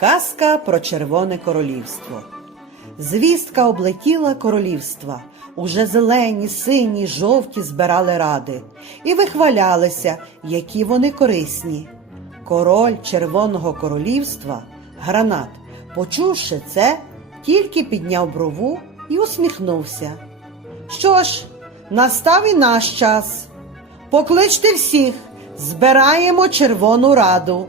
Казка про Червоне королівство. Звістка облетіла королівства. Уже зелені, сині, жовті збирали ради і вихвалялися, які вони корисні. Король Червоного королівства, гранат, почувши це, тільки підняв брову і усміхнувся. Що ж, настав і наш час. Покличте всіх, збираємо Червону раду.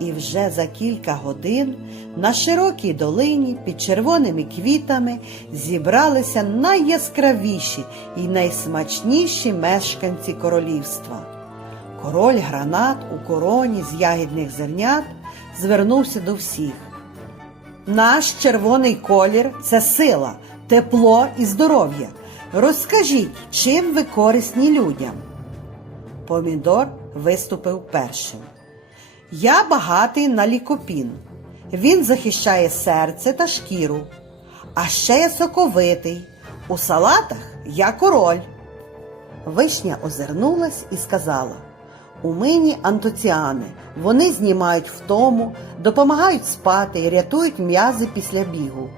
І вже за кілька годин на широкій долині під червоними квітами зібралися найяскравіші і найсмачніші мешканці королівства. Король гранат у короні з ягідних зернят звернувся до всіх. Наш червоний колір це сила, тепло і здоров'я. Розкажіть, чим ви корисні людям? Помідор виступив першим. Я багатий на лікопін. Він захищає серце та шкіру. А ще я соковитий. У салатах я король. Вишня озирнулась і сказала: У мені антоціани. Вони знімають втому, допомагають спати і рятують м'язи після бігу.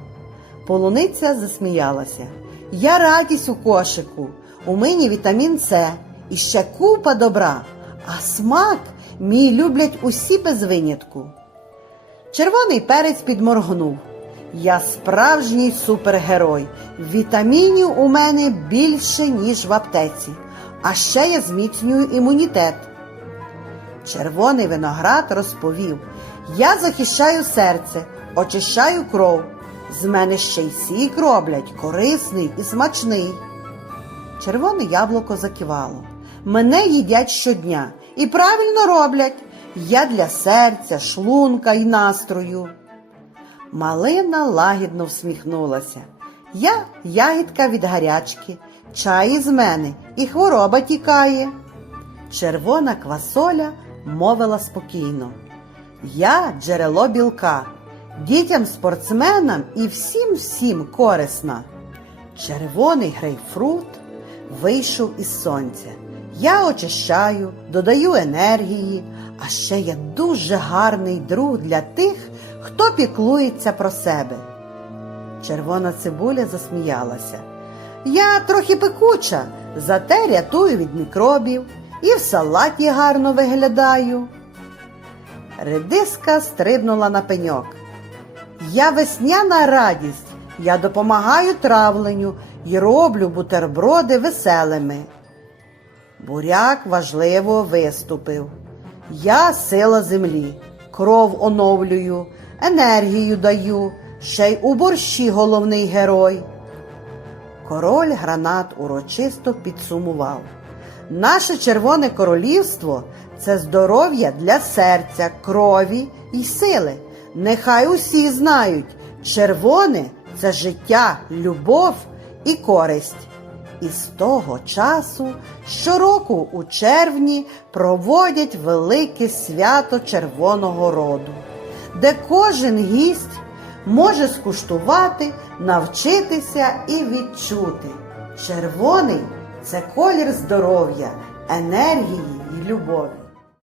Полуниця засміялася. Я радість у кошику. У мені вітамін С і ще купа добра. А смак мій люблять усі без винятку. Червоний перець підморгнув. Я справжній супергерой. Вітамінів у мене більше, ніж в аптеці. А ще я зміцнюю імунітет. Червоний виноград розповів: Я захищаю серце, очищаю кров. З мене ще й сік роблять, корисний і смачний. Червоне яблуко закивало. Мене їдять щодня і правильно роблять. Я для серця, шлунка і настрою. Малина лагідно всміхнулася. Я ягідка від гарячки, чай із мене і хвороба тікає. Червона квасоля мовила спокійно. Я джерело білка, дітям спортсменам і всім всім корисна. Червоний грейпфрут вийшов із сонця. Я очищаю, додаю енергії, а ще я дуже гарний друг для тих, хто піклується про себе. Червона цибуля засміялася. Я трохи пекуча, зате рятую від мікробів і в салаті гарно виглядаю. Редиска стрибнула на пеньок. Я весняна радість, я допомагаю травленню і роблю бутерброди веселими. Буряк важливо виступив. Я сила землі, кров оновлюю, енергію даю, ще й у борщі головний герой. Король гранат урочисто підсумував. Наше червоне королівство це здоров'я для серця, крові і сили. Нехай усі знають, червоне це життя, любов і користь. І з того часу щороку у червні проводять велике свято Червоного роду, де кожен гість може скуштувати, навчитися і відчути. Червоний це колір здоров'я, енергії і любові.